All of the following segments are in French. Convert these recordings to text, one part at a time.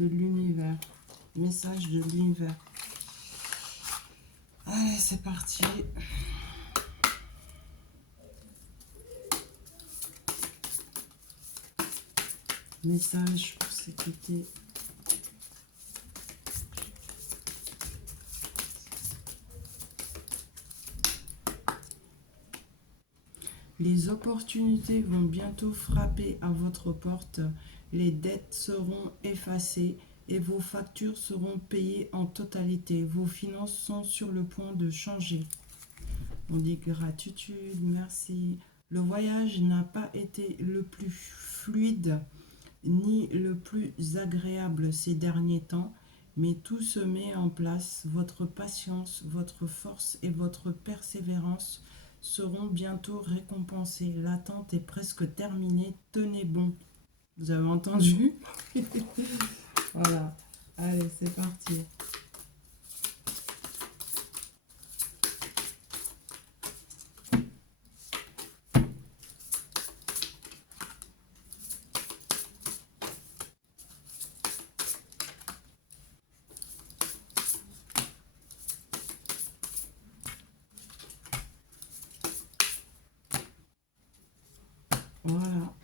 de l'univers. Message de l'univers. Allez, c'est parti. Message pour sécurité. Les opportunités vont bientôt frapper à votre porte. Les dettes seront effacées et vos factures seront payées en totalité. Vos finances sont sur le point de changer. On dit gratitude, merci. Le voyage n'a pas été le plus fluide ni le plus agréable ces derniers temps, mais tout se met en place. Votre patience, votre force et votre persévérance seront bientôt récompensées. L'attente est presque terminée. Tenez bon. Vous avez entendu? Voilà. Allez, c'est parti. Voilà.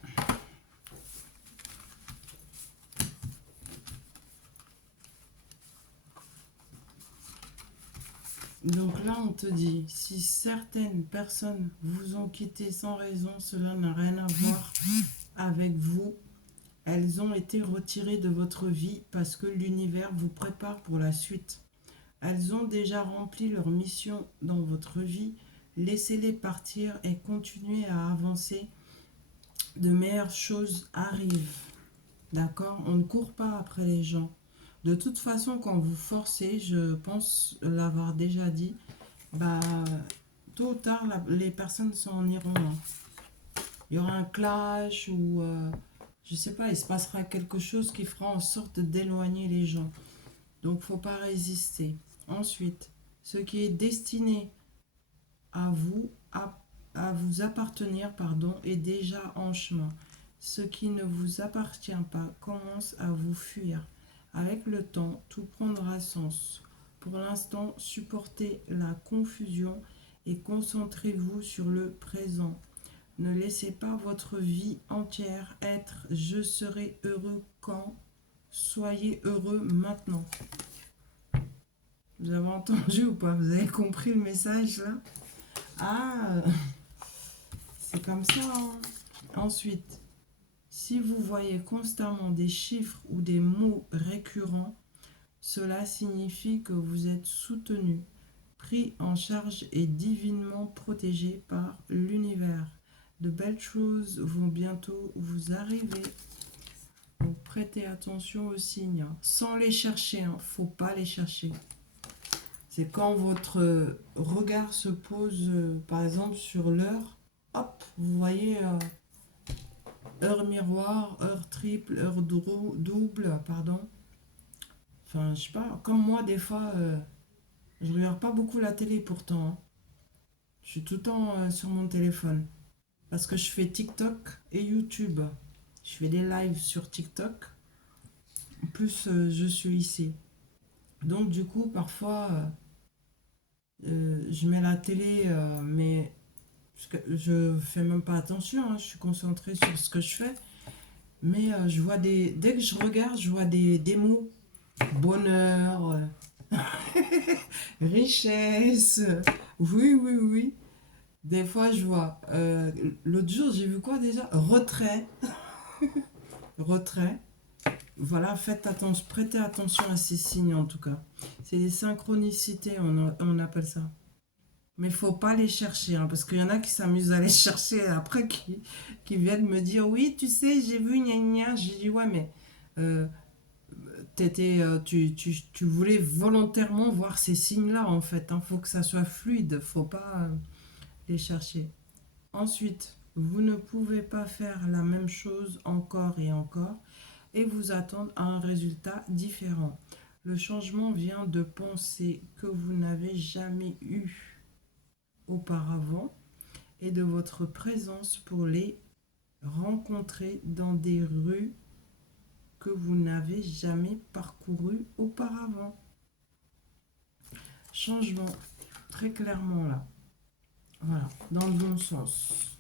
Donc là, on te dit, si certaines personnes vous ont quitté sans raison, cela n'a rien à voir avec vous. Elles ont été retirées de votre vie parce que l'univers vous prépare pour la suite. Elles ont déjà rempli leur mission dans votre vie. Laissez-les partir et continuez à avancer. De meilleures choses arrivent. D'accord? On ne court pas après les gens. De toute façon, quand vous forcez, je pense l'avoir déjà dit, bah, tôt ou tard, les personnes s'en iront. Il y aura un clash ou, je sais pas, il se passera quelque chose qui fera en sorte d'éloigner les gens. Donc, faut pas résister. Ensuite, ce qui est destiné à vous, à vous appartenir, pardon, est déjà en chemin. Ce qui ne vous appartient pas commence à vous fuir. Avec le temps, tout prendra sens. Pour l'instant, supportez la confusion et concentrez-vous sur le présent. Ne laissez pas votre vie entière être « je serai heureux quand ». Soyez heureux maintenant. Vous avez entendu ou pas? Vous avez compris le message là? Ah, c'est comme ça, hein. Ensuite, si vous voyez constamment des chiffres ou des mots récurrents, cela signifie que vous êtes soutenu, pris en charge et divinement protégé par l'univers. De belles choses vont bientôt vous arriver. Donc prêtez attention aux signes, hein. Sans les chercher, hein. Faut pas les chercher. C'est quand votre regard se pose, par exemple, sur l'heure, hop, vous voyez heure miroir, heure triple, heure double, pardon. Enfin, je sais pas, comme moi, des fois, je regarde pas beaucoup la télé pourtant, hein. Je suis tout le temps sur mon téléphone. Parce que je fais TikTok et YouTube. Je fais des lives sur TikTok. En plus, je suis ici. Donc, du coup, parfois, je mets la télé, mais je fais même pas attention, hein. Je suis concentrée sur ce que je fais. Mais je vois dès que je regarde, je vois des mots. Bonheur, richesse. Oui, oui, oui. Des fois, je vois. L'autre jour, j'ai vu quoi déjà? Retrait. Retrait. Voilà, faites attention, prêtez attention à ces signes en tout cas. C'est des synchronicités, on appelle ça. Mais il faut pas les chercher, hein, parce qu'il y en a qui s'amusent à les chercher après, qui viennent me dire, oui, tu sais, j'ai vu gna gna. J'ai dit, ouais, mais euh, tu voulais volontairement voir ces signes-là, en fait. Il faut que ça soit fluide, faut pas les chercher. Ensuite, vous ne pouvez pas faire la même chose encore et encore et vous attendre à un résultat différent. Le changement vient de pensées que vous n'avez jamais eues auparavant et de votre présence pour les rencontrer dans des rues que vous n'avez jamais parcouru auparavant. Changement, très clairement là. Voilà, dans le bon sens.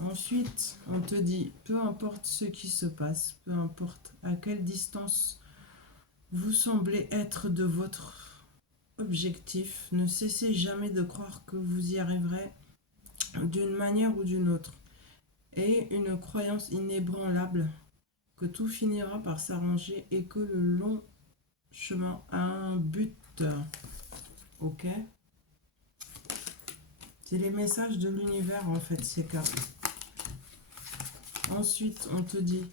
Ensuite, on te dit, peu importe ce qui se passe, peu importe à quelle distance vous semblez être de votre objectif, ne cessez jamais de croire que vous y arriverez d'une manière ou d'une autre. Et une croyance inébranlable que tout finira par s'arranger et que le long chemin a un but. Ok? C'est les messages de l'univers en fait, ces cartes. Ensuite, on te dit,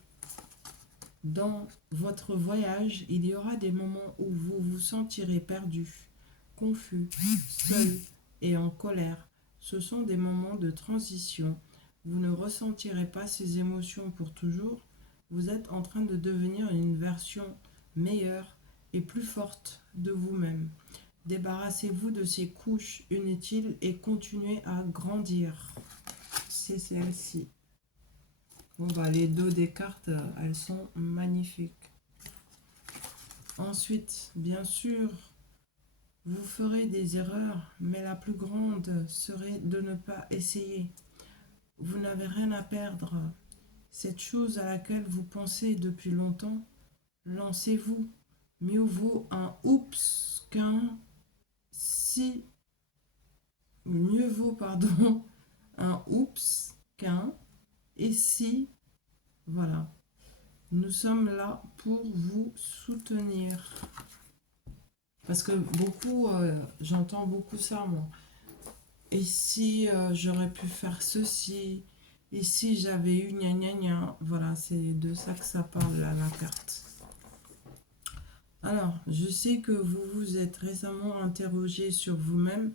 dans votre voyage, il y aura des moments où vous vous sentirez perdu, confus, seul et en colère. Ce sont des moments de transition. Vous ne ressentirez pas ces émotions pour toujours. Vous êtes en train de devenir une version meilleure et plus forte de vous-même. Débarrassez-vous de ces couches inutiles et continuez à grandir. C'est celle-ci. Bon bah les deux des cartes, elles sont magnifiques. Ensuite, bien sûr, vous ferez des erreurs, mais la plus grande serait de ne pas essayer. Vous n'avez rien à perdre. Cette chose à laquelle vous pensez depuis longtemps, lancez-vous. Mieux vaut un oups qu'un si. Mieux vaut, pardon, un oups qu'un et si. Voilà. Nous sommes là pour vous soutenir. Parce que beaucoup, j'entends beaucoup ça, moi. Et si j'aurais pu faire ceci, et si j'avais eu gna gna gna. Voilà, c'est de ça que ça parle, là, la carte. Alors, je sais que vous vous êtes récemment interrogé sur vous-même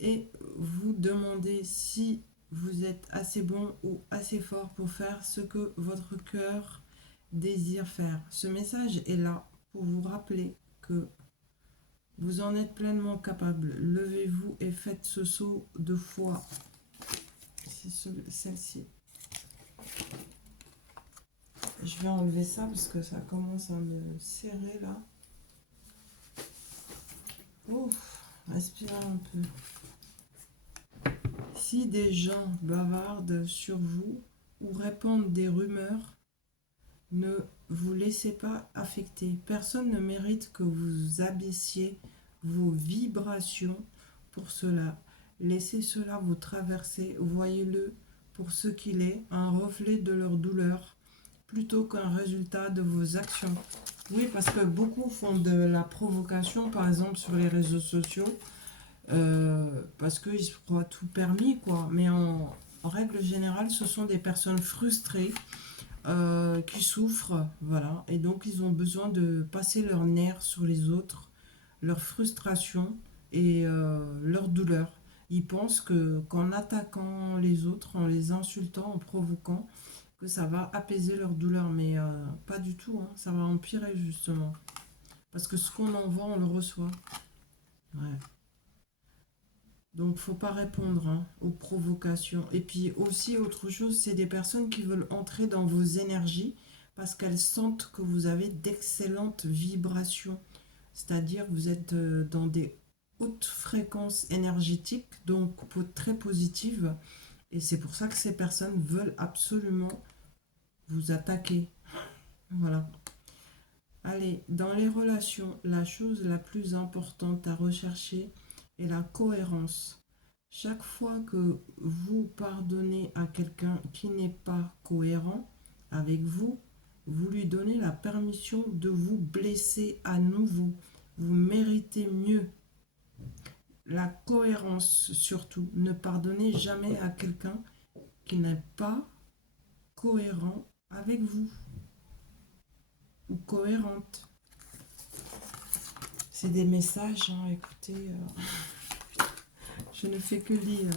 et vous demandez si vous êtes assez bon ou assez fort pour faire ce que votre cœur désire faire. Ce message est là pour vous rappeler que vous en êtes pleinement capable. Levez-vous et faites ce saut de foi. C'est celle-ci. Je vais enlever ça parce que ça commence à me serrer là. Ouf, respirez un peu. Si des gens bavardent sur vous ou répandent des rumeurs, ne vous laissez pas affecter. Personne ne mérite que vous abaissiez vos vibrations pour cela. Laissez cela vous traverser. Voyez-le pour ce qu'il est, un reflet de leur douleur, plutôt qu'un résultat de vos actions. Oui, parce que beaucoup font de la provocation, par exemple, sur les réseaux sociaux, parce qu'ils se croient tout permis, quoi. Mais en règle générale, ce sont des personnes frustrées, qui souffrent, voilà, et donc ils ont besoin de passer leurs nerfs sur les autres, leur frustration et leur douleur. Ils pensent que qu'en attaquant les autres, en les insultant, en provoquant, que ça va apaiser leur douleur, mais pas du tout, hein, ça va empirer justement. Parce que ce qu'on envoie, on le reçoit. Ouais. Donc, faut pas répondre hein, aux provocations. Et puis aussi, autre chose, c'est des personnes qui veulent entrer dans vos énergies parce qu'elles sentent que vous avez d'excellentes vibrations. C'est-à-dire, vous êtes dans des hautes fréquences énergétiques, donc très positives. Et c'est pour ça que ces personnes veulent absolument vous attaquer. Voilà. Allez, dans les relations, la chose la plus importante à rechercher est la cohérence. Chaque fois que vous pardonnez à quelqu'un qui n'est pas cohérent avec vous, vous lui donnez la permission de vous blesser à nouveau. Vous méritez mieux. La cohérence surtout. Ne pardonnez jamais à quelqu'un qui n'est pas cohérent avec vous ou cohérente. C'est des messages, hein, écoutez, je ne fais que lire.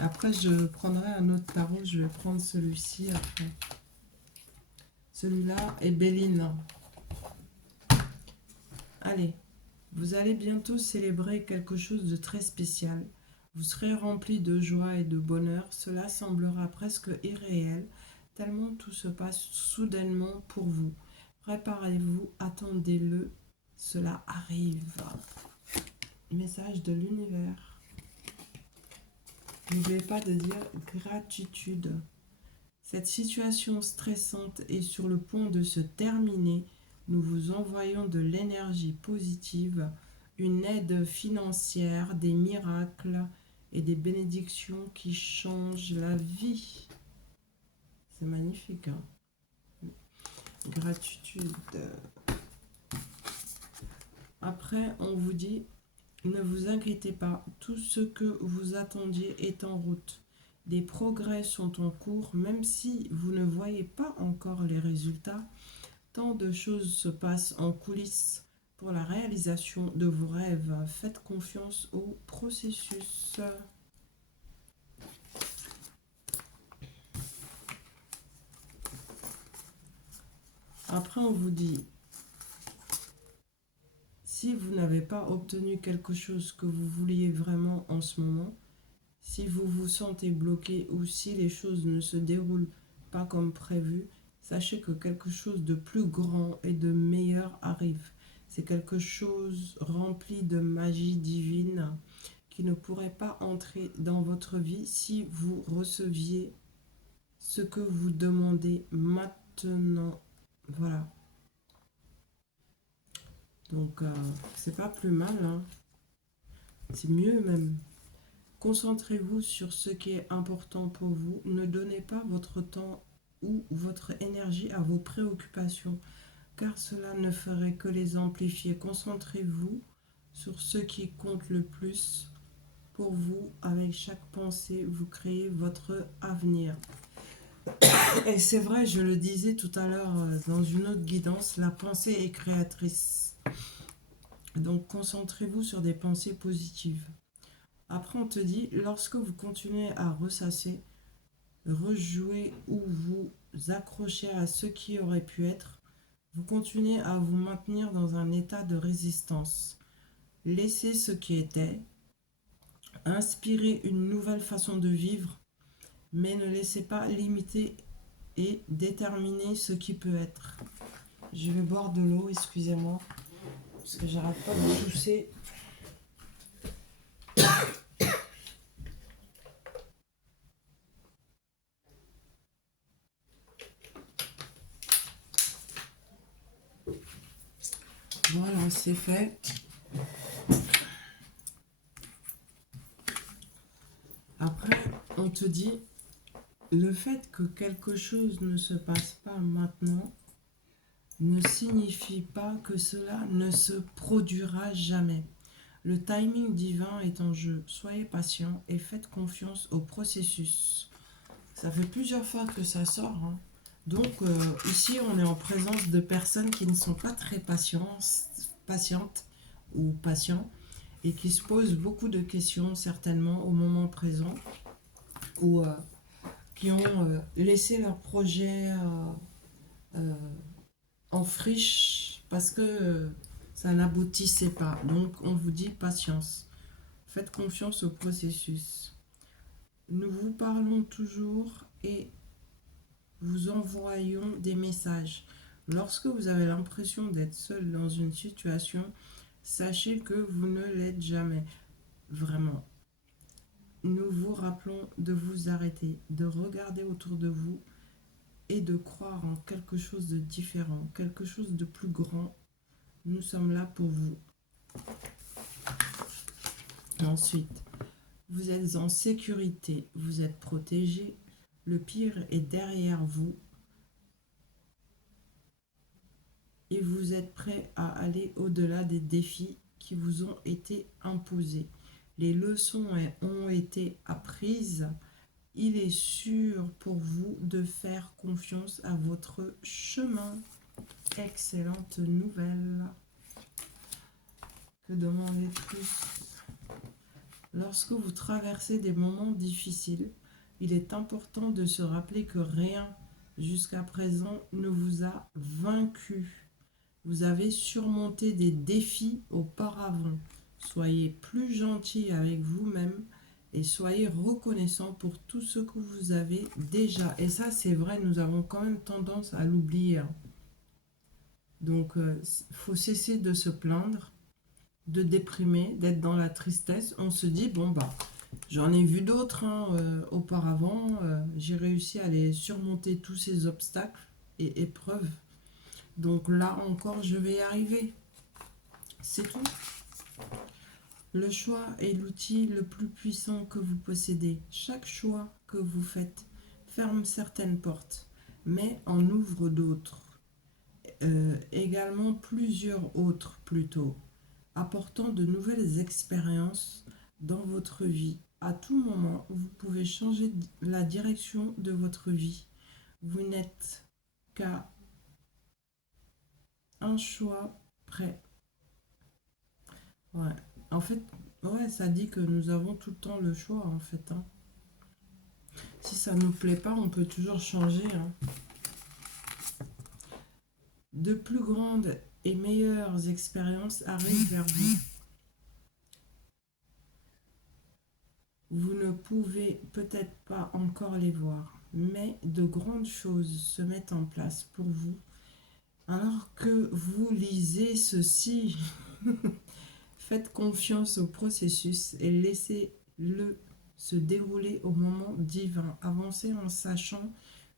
Après, je prendrai un autre tarot, je vais prendre celui-ci après. Celui-là est Béline. Allez, vous allez bientôt célébrer quelque chose de très spécial. Vous serez rempli de joie et de bonheur. Cela semblera presque irréel, tellement tout se passe soudainement pour vous. Préparez-vous, attendez-le, cela arrive. Message de l'univers. N'oubliez pas de dire gratitude. Cette situation stressante est sur le point de se terminer. Nous vous envoyons de l'énergie positive, une aide financière, des miracles et des bénédictions qui changent la vie. C'est magnifique, hein? Gratitude. Après, on vous dit, ne vous inquiétez pas, tout ce que vous attendiez est en route. Des progrès sont en cours, même si vous ne voyez pas encore les résultats. Tant de choses se passent en coulisses pour la réalisation de vos rêves. Faites confiance au processus. Après, on vous dit, si vous n'avez pas obtenu quelque chose que vous vouliez vraiment en ce moment, si vous vous sentez bloqué ou si les choses ne se déroulent pas comme prévu, sachez que quelque chose de plus grand et de meilleur arrive. C'est quelque chose rempli de magie divine qui ne pourrait pas entrer dans votre vie si vous receviez ce que vous demandez maintenant. Voilà. Donc, c'est pas plus mal, hein. C'est mieux même. Concentrez-vous sur ce qui est important pour vous. Ne donnez pas votre temps ou votre énergie à vos préoccupations, car cela ne ferait que les amplifier. Concentrez-vous sur ce qui compte le plus pour vous. Avec chaque pensée, vous créez votre avenir. Et c'est vrai, je le disais tout à l'heure dans une autre guidance, la pensée est créatrice. Donc concentrez-vous sur des pensées positives. Après, on te dit, lorsque vous continuez à ressasser, rejouer ou vous accrocher à ce qui aurait pu être, vous continuez à vous maintenir dans un état de résistance. Laissez ce qui était, inspirez une nouvelle façon de vivre, mais ne laissez pas limiter et déterminer ce qui peut être. Je vais boire de l'eau, excusez-moi, parce que j'arrête pas de tousser. Voilà, c'est fait. Après, on te dit, le fait que quelque chose ne se passe pas maintenant ne signifie pas que cela ne se produira jamais. Le timing divin est en jeu. Soyez patient et faites confiance au processus. Ça fait plusieurs fois que ça sort, hein. Donc ici, on est en présence de personnes qui ne sont pas très patientes ou patients et qui se posent beaucoup de questions certainement au moment présent ou qui ont laissé leur projet en friche parce que ça n'aboutissait pas. Donc on vous dit patience. Faites confiance au processus. Nous vous parlons toujours et vous envoyons des messages. Lorsque vous avez l'impression d'être seul dans une situation, sachez que vous ne l'êtes jamais. Vraiment. Nous vous rappelons de vous arrêter, de regarder autour de vous et de croire en quelque chose de différent, quelque chose de plus grand. Nous sommes là pour vous. Ensuite, vous êtes en sécurité, vous êtes protégé. Le pire est derrière vous et vous êtes prêt à aller au-delà des défis qui vous ont été imposés. Les leçons ont été apprises. Il est sûr pour vous de faire confiance à votre chemin. Excellente nouvelle. Que demander de plus? Lorsque vous traversez des moments difficiles, il est important de se rappeler que rien jusqu'à présent ne vous a vaincu. Vous avez surmonté des défis auparavant. Soyez plus gentil avec vous-même Et soyez reconnaissant pour tout ce que vous avez déjà. Et ça, c'est vrai, nous avons quand même tendance à l'oublier, hein. Donc, il faut cesser de se plaindre, de déprimer, d'être dans la tristesse. On se dit, bon, bah, j'en ai vu d'autres, hein, auparavant. J'ai réussi à les surmonter tous ces obstacles et épreuves. Donc là encore, je vais y arriver. C'est tout. Le choix est l'outil le plus puissant que vous possédez. Chaque choix que vous faites ferme certaines portes, mais en ouvre d'autres. Également plusieurs autres plutôt, apportant de nouvelles expériences dans votre vie. À tout moment, vous pouvez changer la direction de votre vie. Vous n'êtes qu'à un choix près. Ouais. En fait, ouais, ça dit que nous avons tout le temps le choix, en fait, hein. Si ça ne nous plaît pas, on peut toujours changer, hein. De plus grandes et meilleures expériences arrivent vers vous. Vous ne pouvez peut-être pas encore les voir, mais de grandes choses se mettent en place pour vous. Alors que vous lisez ceci, faites confiance au processus et laissez-le se dérouler au moment divin. Avancez en sachant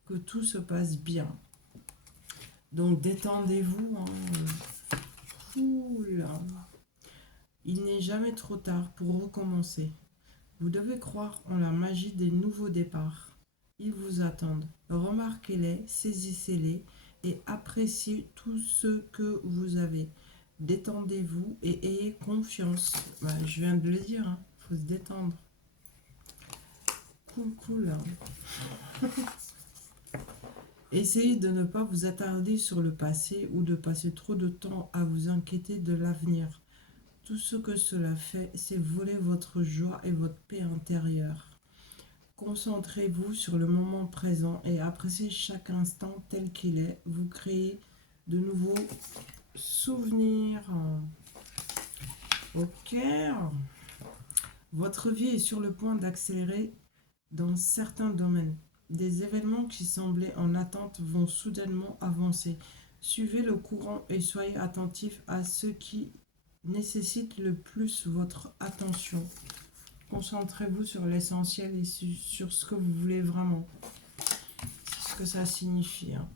que tout se passe bien. Donc détendez-vous, hein. Cool. Il n'est jamais trop tard pour recommencer. Vous devez croire en la magie des nouveaux départs. Ils vous attendent. Remarquez-les, saisissez-les et appréciez tout ce que vous avez. Détendez-vous et ayez confiance. Bah, je viens de le dire, hein. Faut se détendre. Cool, cool. Essayez de ne pas vous attarder sur le passé ou de passer trop de temps à vous inquiéter de l'avenir. Tout ce que cela fait, c'est voler votre joie et votre paix intérieure. Concentrez-vous sur le moment présent et appréciez chaque instant tel qu'il est. Vous créez de nouveaux souvenirs. Ok. Votre vie est sur le point d'accélérer dans certains domaines. Des événements qui semblaient en attente vont soudainement avancer. Suivez le courant et soyez attentif à ce qui nécessite le plus votre attention. Concentrez-vous sur l'essentiel et sur ce que vous voulez vraiment. C'est ce que ça signifie, hein.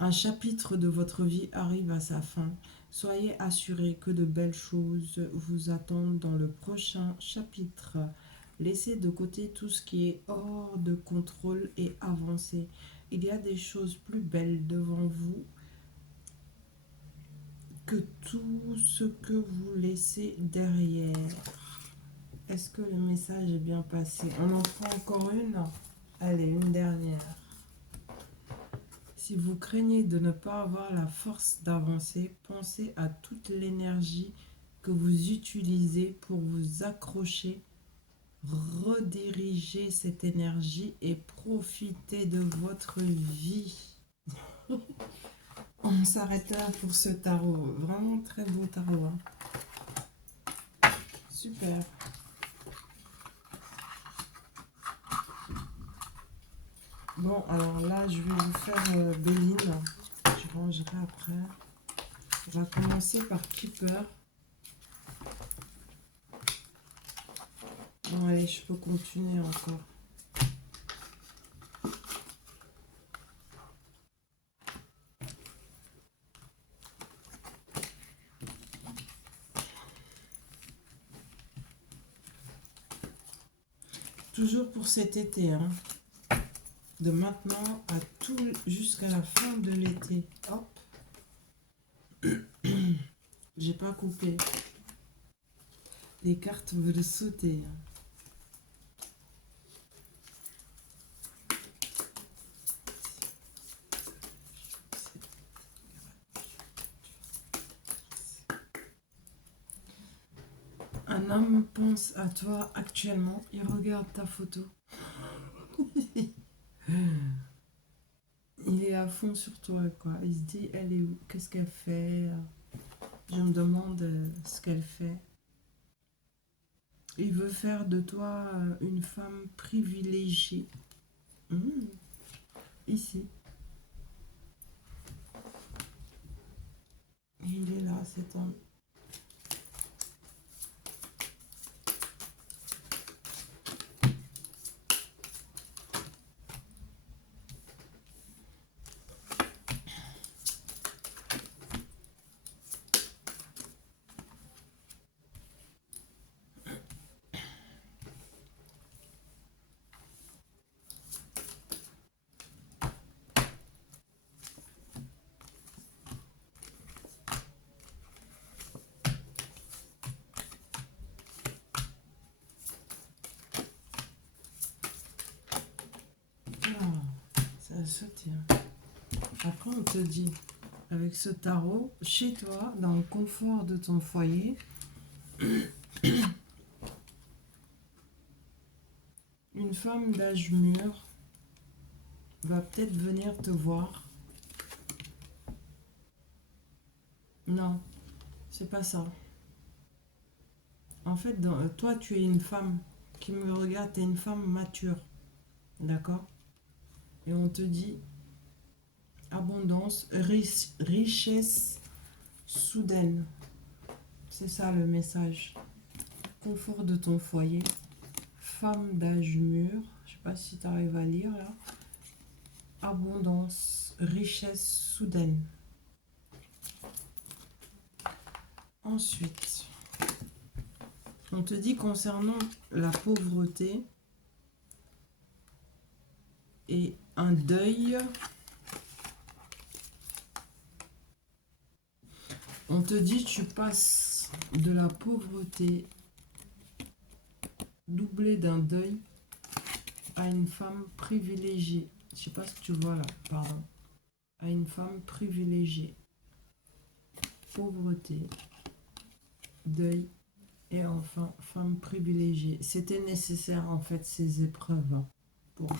Un chapitre de votre vie arrive à sa fin. Soyez assurés que de belles choses vous attendent dans le prochain chapitre. Laissez de côté tout ce qui est hors de contrôle et avancez. Il y a des choses plus belles devant vous que tout ce que vous laissez derrière. Est-ce que le message est bien passé? On en prend encore une? Allez, une dernière. Si vous craignez de ne pas avoir la force d'avancer, pensez à toute l'énergie que vous utilisez pour vous accrocher. Redirigez cette énergie et profitez de votre vie. On s'arrête là pour ce tarot. Vraiment très beau tarot, hein. Super. Bon, alors là, je vais vous faire Béline. Je rangerai après. On va commencer par Keeper. Bon, allez, je peux continuer encore. Toujours pour cet été, hein. De maintenant à tout jusqu'à la fin de l'été. Hop. J'ai pas coupé. Les cartes veulent sauter. Un homme pense à toi actuellement. Il regarde ta photo. Il est à fond sur toi, quoi. Il se dit, elle est où? Qu'est-ce qu'elle fait? Je me demande ce qu'elle fait. Il veut faire de toi une femme privilégiée. Ici. Il est là, cet homme. Ça se tient. Après, on te dit, avec ce tarot, chez toi, dans le confort de ton foyer, une femme d'âge mûr va peut-être venir te voir. Non, c'est pas ça. En fait, toi, tu es une femme qui me regarde, tu es une femme mature. D'accord? Et on te dit abondance, richesse soudaine. C'est ça le message. Confort de ton foyer. Femme d'âge mûr. Je sais pas si tu arrives à lire là. Abondance, richesse soudaine. Ensuite, on te dit concernant la pauvreté et un deuil. On te dit tu passes de la pauvreté doublée d'un deuil à une femme privilégiée. Je sais pas ce que tu vois là, pardon. À une femme privilégiée. Pauvreté, deuil et enfin femme privilégiée. C'était nécessaire en fait ces épreuves pour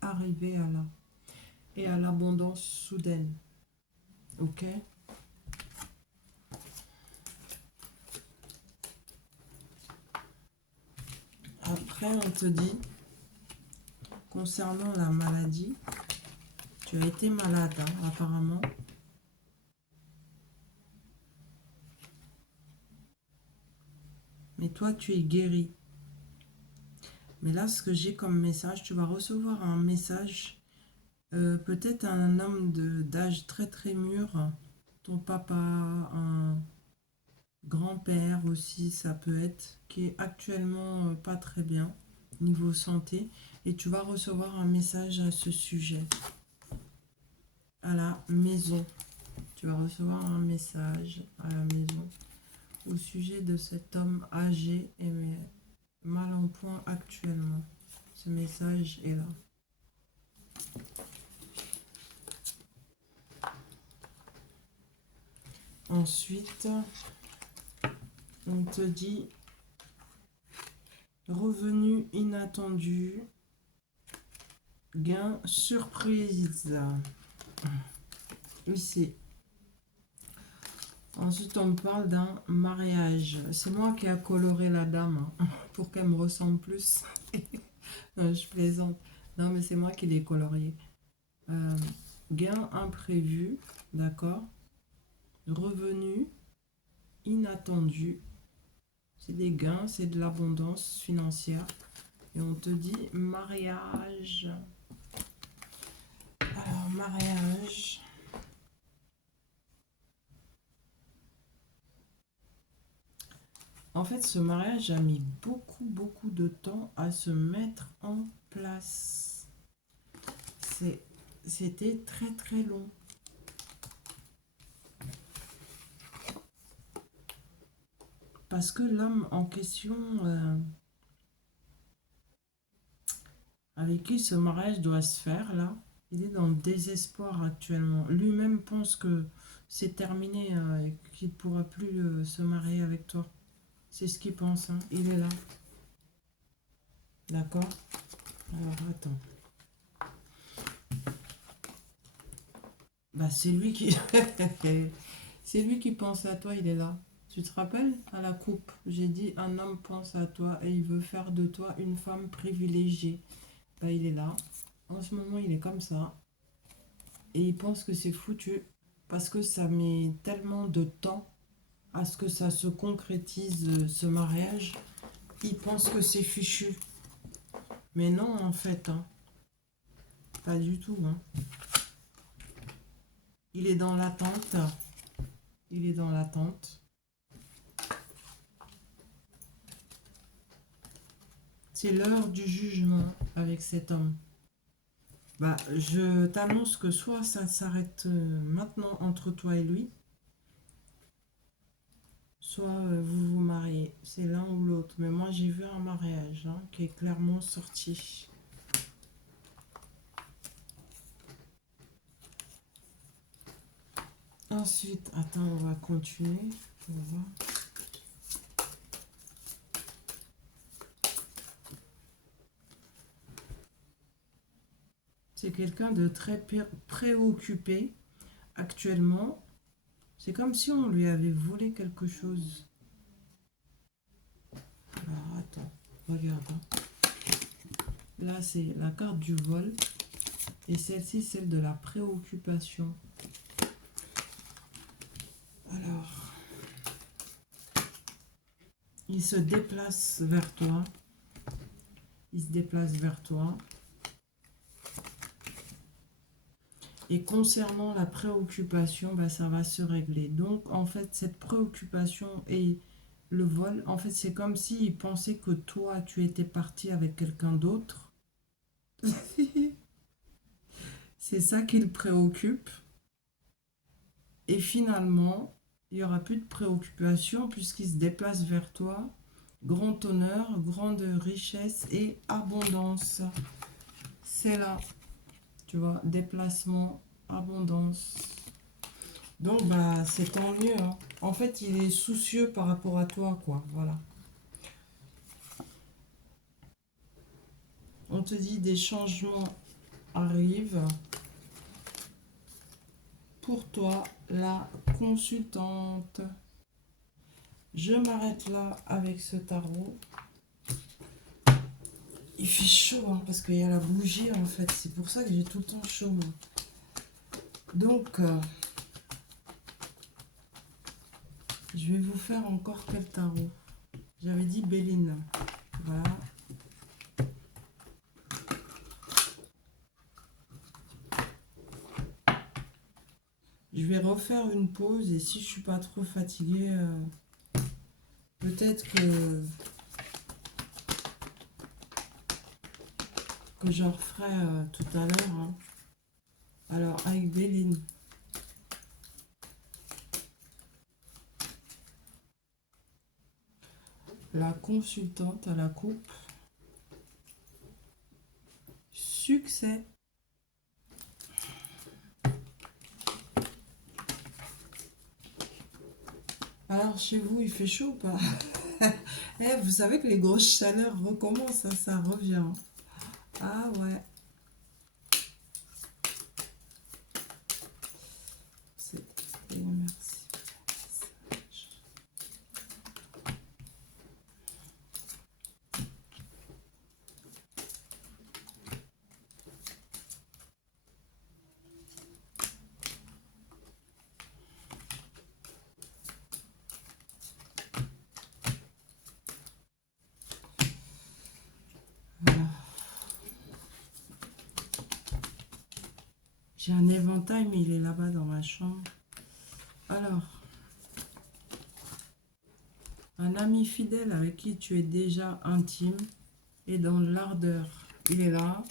arriver à là et à l'abondance soudaine. Ok? Après, on te dit, concernant la maladie, tu as été malade, hein, apparemment. Mais toi, tu es guéri. Mais là, ce que j'ai comme message, tu vas recevoir un message, peut-être un homme d'âge très très mûr, ton papa, un grand-père aussi, ça peut être, qui est actuellement pas très bien niveau santé. Et tu vas recevoir un message à ce sujet. À la maison. Tu vas recevoir un message à la maison au sujet de cet homme âgé et mal en point actuellement. Ce message est là. Ensuite, on te dit revenu inattendu, gain surprise. Ici. Ensuite, on me parle d'un mariage. C'est moi qui a coloré la dame hein, pour qu'elle me ressemble plus. Non, je plaisante. Non, mais c'est moi qui l'ai colorié. Gain imprévu, d'accord. Revenu inattendu. C'est des gains, c'est de l'abondance financière. Et on te dit mariage. Alors, mariage. En fait, ce mariage a mis beaucoup de temps à se mettre en place. C'était très très long. Parce que l'homme en question, avec qui ce mariage doit se faire, là, il est dans le désespoir actuellement. Lui-même pense que c'est terminé et qu'il ne pourra plus se marier avec toi. C'est ce qu'il pense, hein. Il est là. D'accord? Alors, attends. Bah, c'est lui qui... c'est lui qui pense à toi, il est là. Tu te rappelles à la coupe, j'ai dit un homme pense à toi et il veut faire de toi une femme privilégiée. Ben, il est là. En ce moment, il est comme ça. Et il pense que c'est foutu. Parce que ça met tellement de temps à ce que ça se concrétise, ce mariage. Il pense que c'est fichu. Mais non, en fait, hein. Pas du tout, hein. Il est dans l'attente. Il est dans l'attente. C'est l'heure du jugement avec cet homme. Bah, je t'annonce que soit ça s'arrête maintenant entre toi et lui, soit vous vous mariez. C'est l'un ou l'autre. Mais moi, j'ai vu un mariage hein, qui est clairement sorti. Ensuite, attends, on va continuer. On va voir. C'est quelqu'un de très préoccupé actuellement. C'est comme si on lui avait volé quelque chose. Alors, attends, regarde. Hein. Là, c'est la carte du vol. Et celle-ci, celle de la préoccupation. Alors, il se déplace vers toi. Il se déplace vers toi. Et concernant la préoccupation, bah, ça va se régler. Donc, en fait, cette préoccupation et le vol, en fait, c'est comme s'il pensait que toi, tu étais parti avec quelqu'un d'autre. C'est ça qui le préoccupe. Et finalement, il n'y aura plus de préoccupation puisqu'il se déplace vers toi. Grand honneur, grande richesse et abondance. C'est là, tu vois, déplacement, abondance. Donc, bah, c'est tant mieux. Hein. En fait, il est soucieux par rapport à toi, quoi. Voilà. On te dit des changements arrivent. Pour toi, la consultante. Je m'arrête là avec ce tarot. Il fait chaud, hein, parce qu'il y a la bougie, en fait. C'est pour ça que j'ai tout le temps chaud. Moi. Donc, je vais vous faire encore quel tarot? J'avais dit Béline. Voilà. Je vais refaire une pause et si je suis pas trop fatiguée, peut-être que je referai tout à l'heure. Hein. Alors, avec Béline. La consultante à la coupe. Succès. Alors, chez vous, il fait chaud ou pas? Eh, vous savez que les grosses chaleurs recommencent, ça revient. Ah ouais. Merci. Voilà. J'ai un éventail, mais il est là-bas dans ma chambre. Alors, un ami fidèle avec qui tu es déjà intime est dans l'ardeur. Il est là.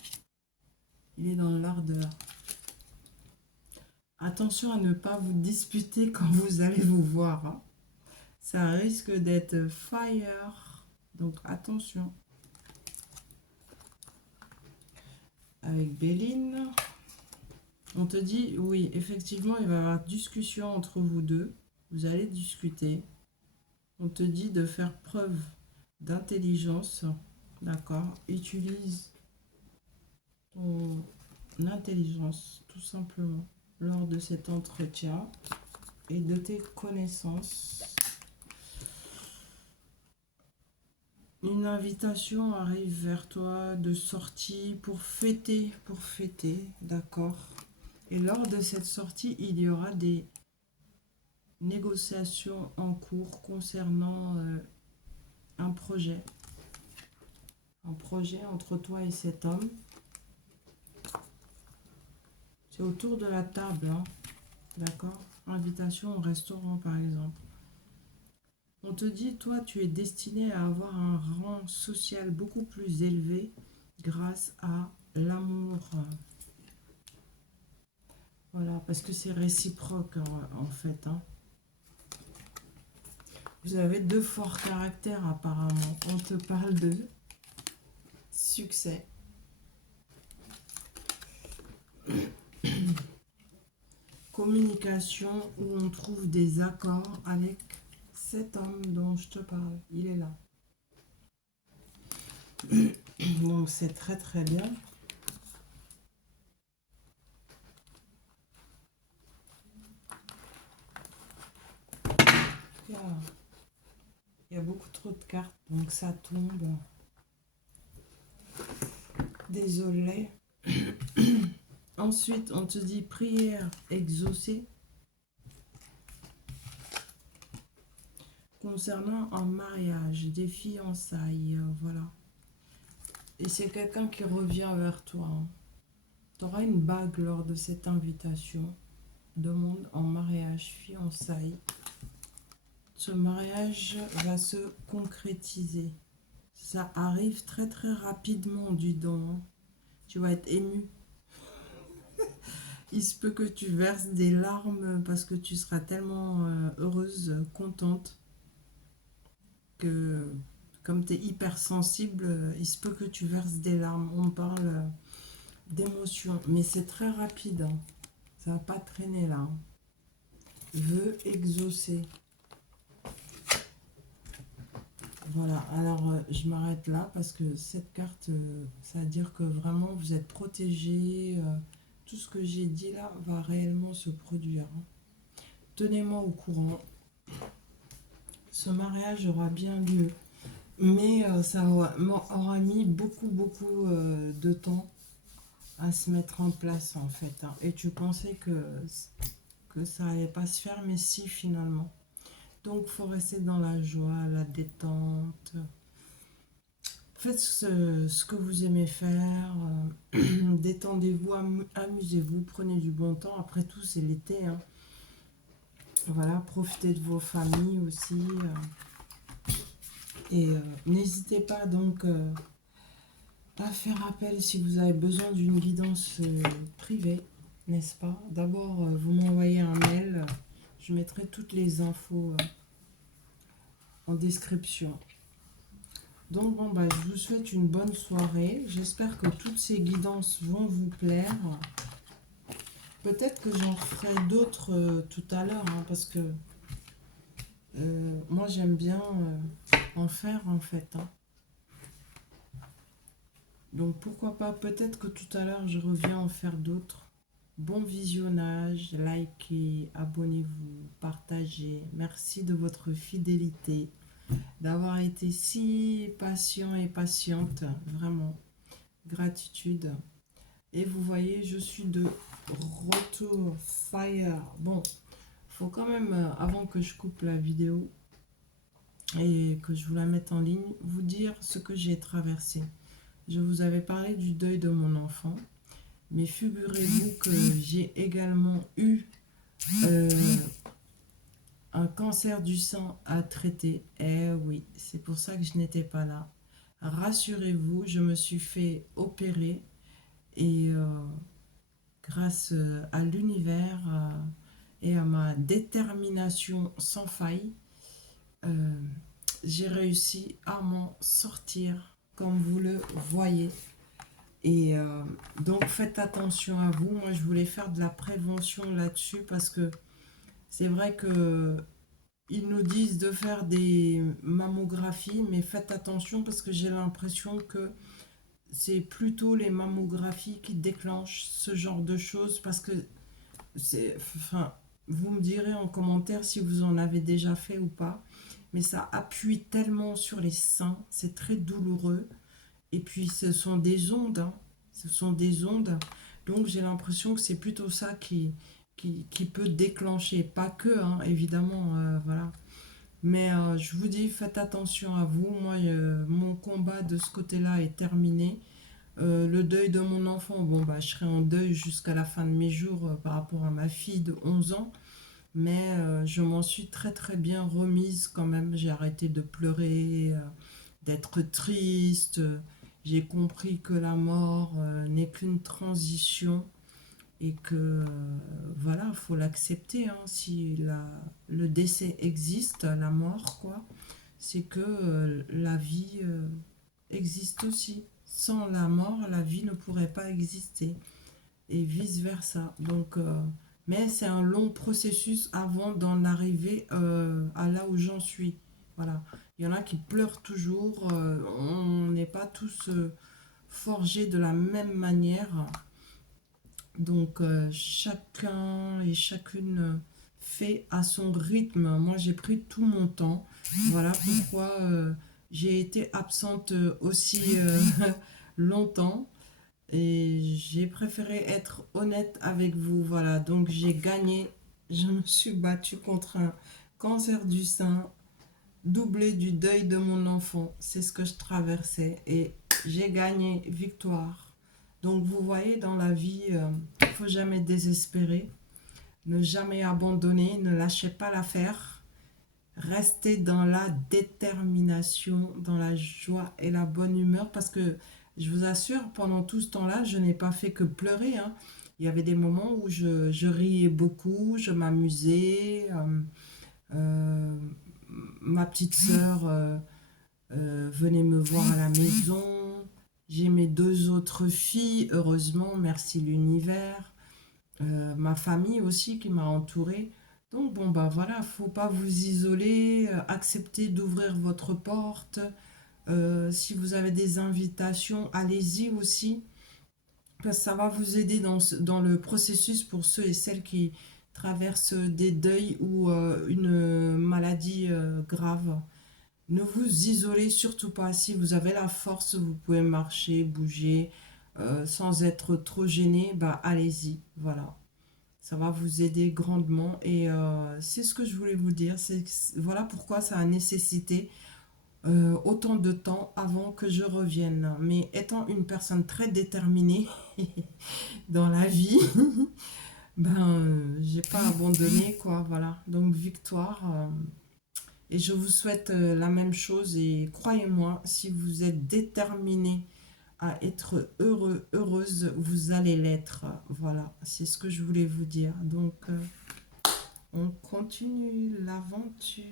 Il est dans l'ardeur. Attention à ne pas vous disputer quand vous allez vous voir. Hein. Ça risque d'être fire. Donc, attention. Avec Béline. On te dit, oui, effectivement, il va y avoir discussion entre vous deux. Vous allez discuter. On te dit de faire preuve d'intelligence. D'accord. Utilise ton intelligence, tout simplement, lors de cet entretien et de tes connaissances. Une invitation arrive vers toi de sortie pour fêter, d'accord. Et lors de cette sortie, il y aura des négociations en cours concernant un projet. Un projet entre toi et cet homme. C'est autour de la table, hein, d'accord. Invitation au restaurant, par exemple. On te dit, toi, tu es destiné à avoir un rang social beaucoup plus élevé grâce à l'amour. Voilà, parce que c'est réciproque, en fait. Hein. Vous avez deux forts caractères, apparemment. On te parle de succès. Communication où on trouve des accords avec cet homme dont je te parle. Il est là. Donc c'est très très bien. Il y a beaucoup trop de cartes, donc ça tombe. Désolé. Ensuite, on te dit prière exaucée. Concernant un mariage, des fiançailles, voilà. Et c'est quelqu'un qui revient vers toi. Hein. Tu auras une bague lors de cette invitation. Demande en mariage, fiançailles. Ce mariage va se concrétiser. Ça arrive très très rapidement du don. Hein. Tu vas être ému. Il se peut que tu verses des larmes parce que tu seras tellement heureuse, contente, que comme tu es hypersensible, il se peut que tu verses des larmes. On parle d'émotion, mais c'est très rapide. Hein. Ça va pas traîner là. Hein. Veut exaucer. Voilà, alors je m'arrête là parce que cette carte, ça veut dire que vraiment vous êtes protégé. Tout ce que j'ai dit là va réellement se produire. Hein. Tenez-moi au courant. Ce mariage aura bien lieu. Mais ça aura mis beaucoup de temps à se mettre en place en fait. Hein. Et tu pensais que ça allait pas se faire, mais si finalement. Donc faut rester dans la joie, la détente. Faites ce que vous aimez faire. Détendez-vous, amusez-vous, prenez du bon temps. Après tout, c'est l'été. Hein. Voilà, profitez de vos familles aussi. Et n'hésitez pas donc à faire appel si vous avez besoin d'une guidance privée, n'est-ce pas? D'abord, vous m'envoyez un mail. Je mettrai toutes les infos en description. Donc bon, bah, je vous souhaite une bonne soirée. J'espère que toutes ces guidances vont vous plaire. Peut-être que j'en ferai d'autres tout à l'heure, hein, parce que moi j'aime bien en faire en fait. Hein. Donc pourquoi pas, peut-être que tout à l'heure je reviens en faire d'autres. Bon visionnage, likez, abonnez-vous, partagez. Merci de votre fidélité, d'avoir été si patient et patiente, vraiment. Gratitude. Et vous voyez, je suis de retour. Fire. Bon, faut quand même, avant que je coupe la vidéo et que je vous la mette en ligne, vous dire ce que j'ai traversé. Je vous avais parlé du deuil de mon enfant, mais figurez-vous que j'ai également eu euh, un cancer du sang à traiter. Eh oui, c'est pour ça que je n'étais pas là. Rassurez-vous, je me suis fait opérer et grâce à l'univers et à ma détermination sans faille, euh, j'ai réussi à m'en sortir comme vous le voyez. Et donc faites attention à vous. Moi je voulais faire de la prévention là-dessus parce que c'est vrai que ils nous disent de faire des mammographies, mais faites attention parce que j'ai l'impression que c'est plutôt les mammographies qui déclenchent ce genre de choses parce que c'est, enfin, vous me direz en commentaire si vous en avez déjà fait ou pas. mais ça appuie tellement sur les seins, c'est très douloureux. Et puis ce sont des ondes, hein. Ce sont des ondes. Donc j'ai l'impression que c'est plutôt ça qui peut déclencher. Pas que, hein, évidemment, voilà. Mais je vous dis, faites attention à vous. Moi, mon combat de ce côté-là est terminé. Le deuil de mon enfant, bon, bah, je serai en deuil jusqu'à la fin de mes jours par rapport à ma fille de 11 ans. Mais je m'en suis très très bien remise quand même. J'ai arrêté de pleurer, d'être triste. J'ai compris que la mort n'est qu'une transition et que voilà, il faut l'accepter. Hein. Si le décès existe, la mort, quoi, c'est que la vie existe aussi. Sans la mort, la vie ne pourrait pas exister et vice-versa. Donc, mais c'est un long processus avant d'en arriver à là où j'en suis. Voilà. Il y en a qui pleurent toujours. On n'est pas tous forgés de la même manière. Donc, chacun et chacune fait à son rythme. Moi, j'ai pris tout mon temps. Voilà pourquoi j'ai été absente aussi longtemps. Et j'ai préféré être honnête avec vous. Voilà, donc j'ai gagné. Je me suis battue contre un cancer du sein, doublé du deuil de mon enfant. C'est ce que je traversais. Et j'ai gagné, victoire. Donc vous voyez, dans la vie, il ne faut jamais désespérer. Ne jamais abandonner. Ne lâchez pas l'affaire. Restez dans la détermination, dans la joie et la bonne humeur. Parce que je vous assure, pendant tout ce temps-là, je n'ai pas fait que pleurer, hein. Il y avait des moments où je riais beaucoup, je m'amusais. Euh, Ma petite sœur venait me voir à la maison. J'ai mes deux autres filles, heureusement, merci l'univers. Ma famille aussi qui m'a entourée. Donc bon, bah voilà, faut pas vous isoler, accepter d'ouvrir votre porte. Si vous avez des invitations, allez-y aussi, parce que ça va vous aider dans le processus pour ceux et celles qui traversent des deuils ou une maladie grave. Ne vous isolez surtout pas. Si vous avez la force, vous pouvez marcher, bouger, sans être trop gêné, bah allez-y, voilà. Ça va vous aider grandement et c'est ce que je voulais vous dire. Voilà pourquoi ça a nécessité autant de temps avant que je revienne. Mais étant une personne très déterminée dans la vie, ben j'ai pas abandonné quoi. Voilà. Donc victoire. Et je vous souhaite la même chose et croyez-moi, si vous êtes déterminé à être heureux, heureuse, vous allez l'être. Voilà, c'est ce que je voulais vous dire. Donc, on continue l'aventure.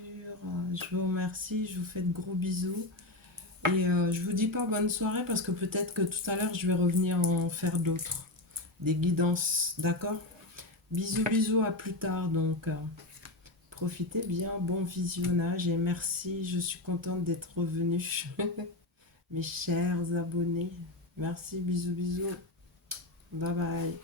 Je vous remercie, je vous fais de gros bisous. Et je vous dis pas bonne soirée parce que peut-être que tout à l'heure, je vais revenir en faire d'autres. Des guidances, d'accord? Bisous, bisous, à plus tard. Donc, profitez bien, bon visionnage et merci. Je suis contente d'être revenue. Mes chers abonnés. Merci, bisous, bisous. Bye bye.